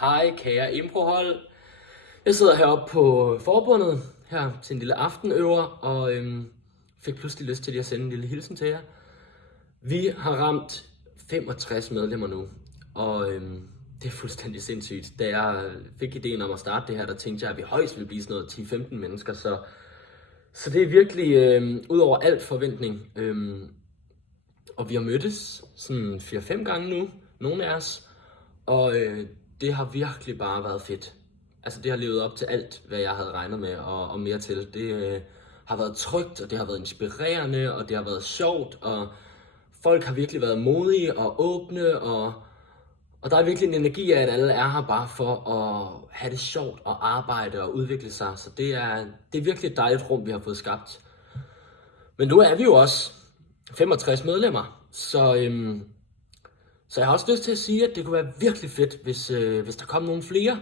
Hej kære improhold. Jeg sidder heroppe på forbundet her til en lille aftenøver og fik pludselig lyst til lige at sende en lille hilsen til jer. Vi har ramt 65 medlemmer nu, og det er fuldstændig sindssygt. Da jeg fik ideen om at starte det her, der tænkte jeg, at vi højst ville blive sådan noget 10-15 mennesker, så det er virkelig ud over alt forventning. Og vi har mødtes sådan 4-5 gange nu, nogle af os, og det har virkelig bare været fedt. Altså det har levet op til alt, hvad jeg havde regnet med og mere til. Det har været trygt, og det har været inspirerende, og det har været sjovt, og folk har virkelig været modige og åbne, og der er virkelig en energi af, at alle er her bare for at have det sjovt og arbejde og udvikle sig. Så det er virkelig et dejligt rum, vi har fået skabt. Men nu er vi jo også 65 medlemmer, så jeg har også lyst til at sige, at det kunne være virkelig fedt, hvis der kom nogle flere.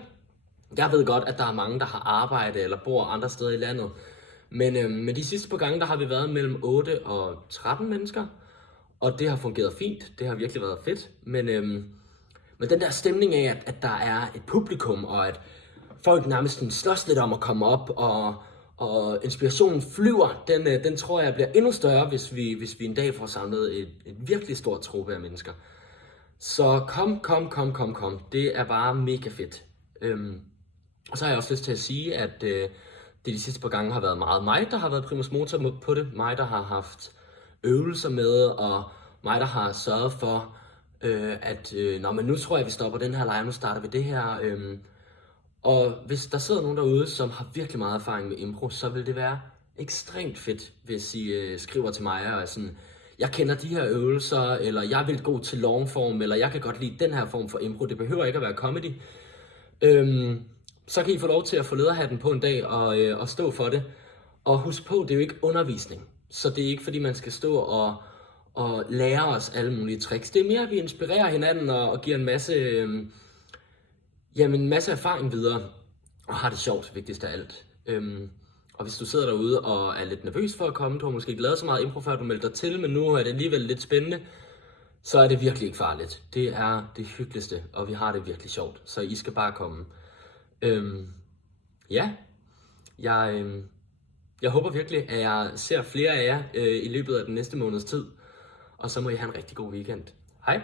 Jeg ved godt, at der er mange, der har arbejde eller bor andre steder i landet. Men de sidste par gange, der har vi været mellem 8 og 13 mennesker. Og det har fungeret fint. Det har virkelig været fedt. Men den der stemning af, at der er et publikum, og at folk nærmest slås lidt om at komme op, og inspirationen flyver, den tror jeg bliver endnu større, hvis vi en dag får samlet et virkelig stort truppe af mennesker. Så kom. Det er bare mega fedt. Og så har jeg også lyst til at sige, at det de sidste par gange har været meget mig, der har været primus motor på det. Mig, der har haft øvelser med, og mig, der har sørget for, at men nu tror jeg, vi stopper den her lejr, nu starter vi det her. Og hvis der sidder nogen derude, som har virkelig meget erfaring med impro, så vil det være ekstremt fedt, hvis I skriver til mig og er sådan, jeg kender de her øvelser, eller jeg er vildt god til longform, eller jeg kan godt lide den her form for impro. Det behøver ikke at være comedy. Så kan I få lov til at få lederhatten på en dag og stå for det. Og husk på, det er jo ikke undervisning. Så det er ikke fordi, man skal stå og lære os alle mulige tricks. Det er mere, at vi inspirerer hinanden og giver en masse erfaring videre. Og har det sjovt, vigtigst af alt. Og hvis du sidder derude og er lidt nervøs for at komme, du har måske ikke lavet så meget impro, før du melder dig til, men nu er det alligevel lidt spændende, så er det virkelig ikke farligt. Det er det hyggeligste, og vi har det virkelig sjovt. Så I skal bare komme. Jeg håber virkelig, at jeg ser flere af jer i løbet af den næste måneds tid. Og så må I have en rigtig god weekend. Hej!